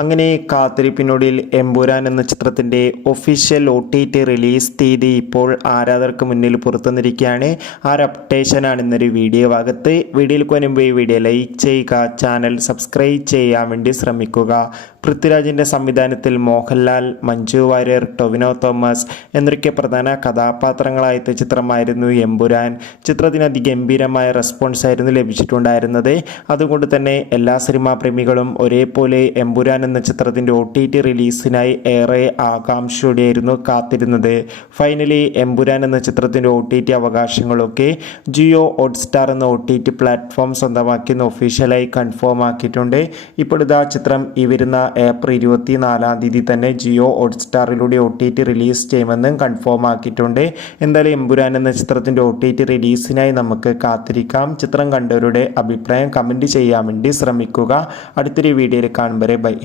അങ്ങനെ കാത്തിരിപ്പിനൊടുവിൽ എമ്പുരാൻ എന്ന ചിത്രത്തിൻ്റെ ഒഫീഷ്യൽ OTT റിലീസ് തീയതി ഇപ്പോൾ ആരാധകർക്ക് മുന്നിൽ പുറത്തുവന്നിരിക്കുകയാണ്. ആ ഒരു അപ്ഡേഷനാണ് ഇന്നൊരു വീഡിയോ ഭാഗത്ത്. വീഡിയോയിലേക്ക് വരുമ്പോൾ ഈ വീഡിയോ ലൈക്ക് ചെയ്യുക, ചാനൽ സബ്സ്ക്രൈബ് ചെയ്യാൻ വേണ്ടി ശ്രമിക്കുക. പൃഥ്വിരാജിൻ്റെ സംവിധാനത്തിൽ മോഹൻലാൽ, മഞ്ജു വാര്യർ, ടൊവിനോ തോമസ് എന്നൊക്കെ പ്രധാന കഥാപാത്രങ്ങളായ ചിത്രമായിരുന്നു എമ്പുരാൻ. ചിത്രത്തിന് അതിഗംഭീരമായ റെസ്പോൺസ് ആയിരുന്നു ലഭിച്ചിട്ടുണ്ടായിരുന്നത്. അതുകൊണ്ട് തന്നെ എല്ലാ സിനിമാ പ്രേമികളും ഒരേപോലെ എമ്പുരാൻ എന്ന ചിത്രത്തിൻ്റെ OTT റിലീസിനായി ഏറെ ആകാംക്ഷയോടെയായിരുന്നു കാത്തിരുന്നത്. ഫൈനലി എമ്പുരാൻ എന്ന ചിത്രത്തിൻ്റെ OTT അവകാശങ്ങളൊക്കെ ജിയോ ഹോട്ട്സ്റ്റാർ എന്ന OTT പ്ലാറ്റ്ഫോം സ്വന്തമാക്കിയെന്ന് ഒഫീഷ്യലായി കൺഫേം ആക്കിയിട്ടുണ്ട്. ഇപ്പോൾ ഇതാ ചിത്രം ഈ വരുന്ന ഏപ്രിൽ 24 തന്നെ ജിയോ ഹോട്ട്സ്റ്റാറിലൂടെ OTT റിലീസ് ചെയ്യുമെന്നും കൺഫേം ആക്കിയിട്ടുണ്ട്. എന്തായാലും എമ്പുരാൻ എന്ന ചിത്രത്തിൻ്റെ OTT റിലീസിനായി നമുക്ക് കാത്തിരിക്കാം. ചിത്രം കണ്ടവരുടെ അഭിപ്രായം കമൻറ്റ് ചെയ്യാൻ വേണ്ടി ശ്രമിക്കുക. അടുത്തൊരു വീഡിയോയിൽ കാണും വരെ ബൈ.